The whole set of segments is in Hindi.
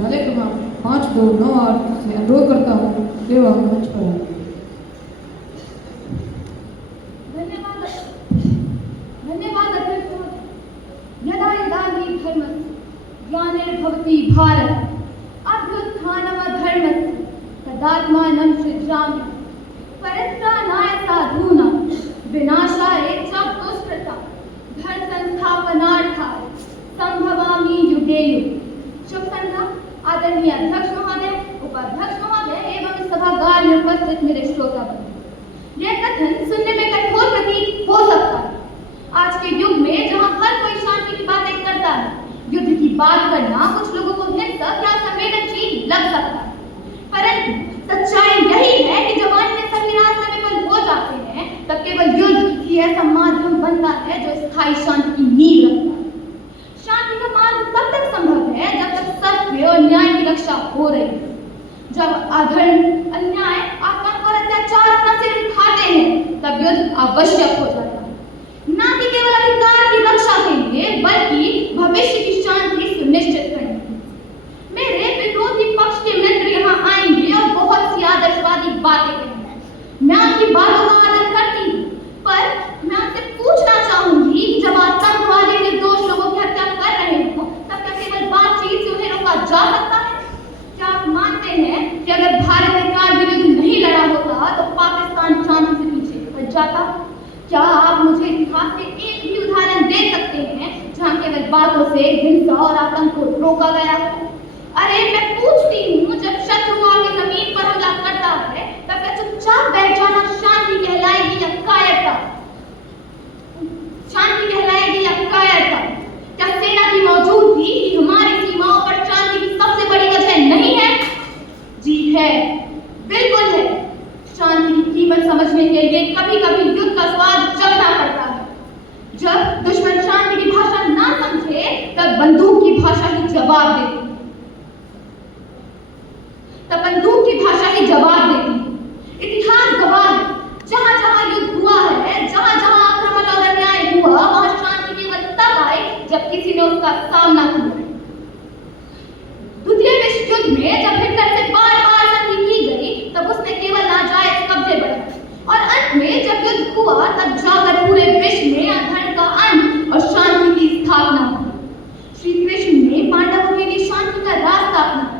विद्यालय क्रमांक 5298 से अनुरोध करता हूँ कि वह मंच पर आए। धन्यवाद अध्यक्ष महोदय। यदा यदा हि धर्मस्य ग्लानिर्भवति भारत अभ्युत्थानमधर्मस्य तदात्मानं सृजामि परित्राणाय साधूनां विनाशाय च दुष्कृतां धर्मसंस्थापनार्थाय संभवामि युगे युगे। शुभ संध्या आदरणीय अध्यक्ष महोदय, उपाध्यक्ष महोदय एवं सभागार में उपस्थित मेरे श्रोतागण। यह कथन सुनने में कठोर प्रतीत हो सकता है। आज के युग में जहां हर कोई शांति की बातें करता है, युद्ध की बात करना कुछ लोगों को हिंसक या संवेदनशील लग सकता है, परंतु सच्चाई यही है कि जब अन्य सभी रास्ते विफल हो जाते हैं तब केवल युद्ध ही ऐसा माध्यम बनता है जो स्थायी शांति की नींव रखता है। शांति का मार्ग तब तक संभव है जब तक सत्य और न्याय की रक्षा हो रही है। जब अधर्म, अन्याय, आतंक और अत्याचार अपना सिर उठाते हैं तब युद्ध आवश्यक हो जाता है, न कि केवल अधिकार की रक्षा के लिए बल्कि भविष्य की शांति सुनिश्चित करने के लिए। मेरे विरोधी पक्ष के मित्र यहाँ आएंगे और बहुत सी आदर्शवादी बातें करेंगे। मैं उनकी बातों का आदर करती हूँ, पर मैं आपसे पूछना चाहूंगी कि जब आतंकवादी निर्दोष लोगों की हत्या कर रहे हो तब क्या केवल बातचीत से उन्हें रोका जा सकता है? क्या आप मानते हैं कि अगर भारत ने कारगिल युद्ध नहीं लड़ा होता तो पाकिस्तान शांति से पीछे हट जाता? क्या आप मुझे इतिहास से एक भी उदाहरण दे सकते हैं जहां केवल बातों से हिंसा और आतंक को रोका गया है? अरे मैं पूछती हूँ, जब शत्रु आके जमीन पर हमला करता है तब क्या चुपचाप बैठ जाना शांति कहलाएगी या कायरता? शांति कहलाएगी या कायरता? क्या सेना की मौजूदगी ही हमारी सीमाओं पर शांति की सबसे बड़ी वजह नहीं है? जी है, बिल्कुल है। शांति की कीमत समझने के लिए कभी कभी युद्ध का स्वाद चखना पड़ता है। जब दुश्मन शांति की भाषा ना समझे तब बंदूक की भाषा ही जवाब देती है। इतिहास गवाह है, जहां जहां युद्ध हुआ है, जहां जहां आक्रमण और अन्याय हुआ, वहां शांति केवल तब आई जब किसी ने उसका सामना किया। द्वितीय विश्व युद्ध में जब हिटलर से बार बार संधि की गई तब उसने केवल नाजायज कब्जे बढ़ाए, और अंत में जब युद्ध हुआ तब जाकर पूरे विश्व में अधर्म का अंत और शांति की स्थापना हुई। श्री कृष्ण ने पांडवों के लिए शांति का रास्ता अपनाया।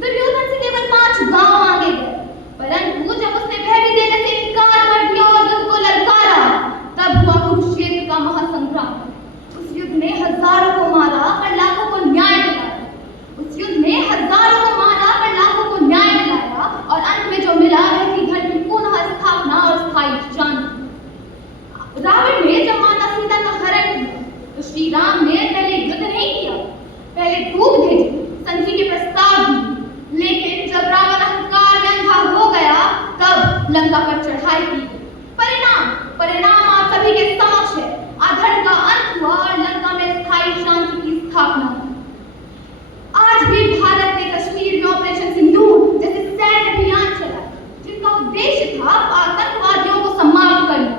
दुर्योधन से केवल 5 गांव मांगे गए, परंतु जब उसने वह भी देने से इनकार कर दिया और युद्ध को ललकारा तब हुआ कुरुक्षेत्र का महासंग्राम। उस युद्ध में हजारों को मारा पर लाखों को न्याय दिलाया। और अंत में जो मिला वह थी धर्म की पुनः स्थापना और स्थायी शांति। रावण ने जब माता सीता का हरण किया तो श्री राम ने पहले युद्ध नहीं किया, पहले दूत भेजे, संधि के प्रस्ताव दिए, लेकिन जब रावण अहंकार में अंधा हो गया तब लंका पर चढ़ाई की। परिणाम आप सभी के समक्ष है। अधर्म का अंत हुआ और लंका में स्थायी शांति की स्थापना हुई। आज भी भारत ने कश्मीर में ऑपरेशन सिंदूर जैसे सैन्य अभियान चलाया, जिनका उद्देश्य था आतंकवादियों को समाप्त करना।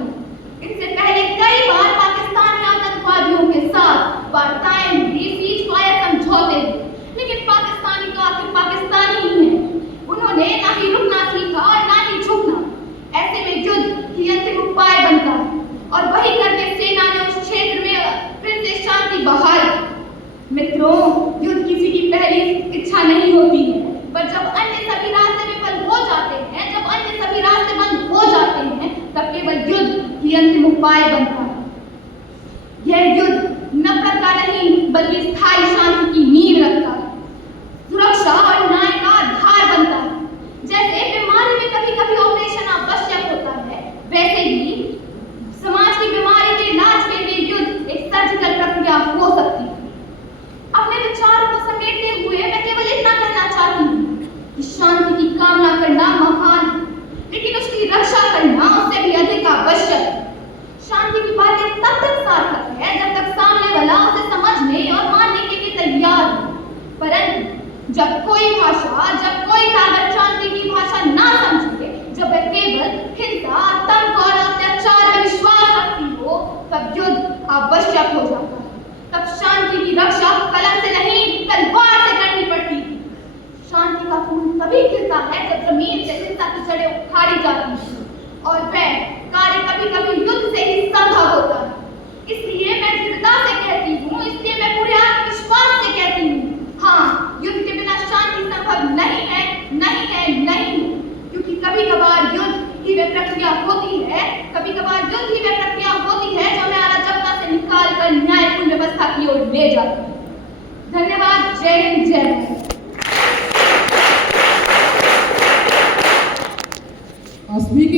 इससे पहले कई बार पाकिस्तानी आतंकवादियों के साथ वार्ताएं हुई, सीज़फायर समझौते हुए, लेकिन पाकिस्तानी तो आखिर पाकिस्तानी ही है। उन्होंने ना ही रुकना सीखा और ना ही झुकना। ऐसे में युद्ध ही अंतिम उपाय बनता है, और वही करके सेना ने उस क्षेत्र में फिर से शांति बहाल की। मित्रों, युद्ध किसी की पहली इच्छा नहीं होती है, पर जब अन्य सभी रास्ते विफल हो जाते हैं, जब अन्य सभी रास्ते बंद हो जाते हैं, तब केवल युद्ध ही अंतिम उपाय बनता है। यह युद्ध नफरत का नहीं बल्कि स्थायी शांति की नींव रखता है, सुरक्षा और न्याय का आधार बनता है। जैसे बीमारी में कभी कभी ऑपरेशन आवश्यक होता है, वैसे ही समाज की बीमारी के इलाज के लिए युद्ध एक सर्जिकल प्रक्रिया हो सकती है। अपने विचारों को समेटते हुए मैं केवल इतना कहना चाहती हूँ कि शांति की कामना करना महान, लेकिन उसकी रक्षा करना उससे भी अधिक आवश्यक है। शांति की बातें तब तक सार्थक है जब तक सामने वाला उसे समझने और मानने के लिए तैयार हो, परंतु जब कोई ताकत शांति की भाषा ना समझे, जब वह केवल हिंसा, आतंक और अत्याचार में विश्वास रखती हो, तब युद्ध आवश्यक हो जाता है। तब शांति की रक्षा कलम से नहीं तलवार से करनी पड़ती है। ओर ले जाती है। धन्यवाद। जय हिंद, जय भारत। अस्मी के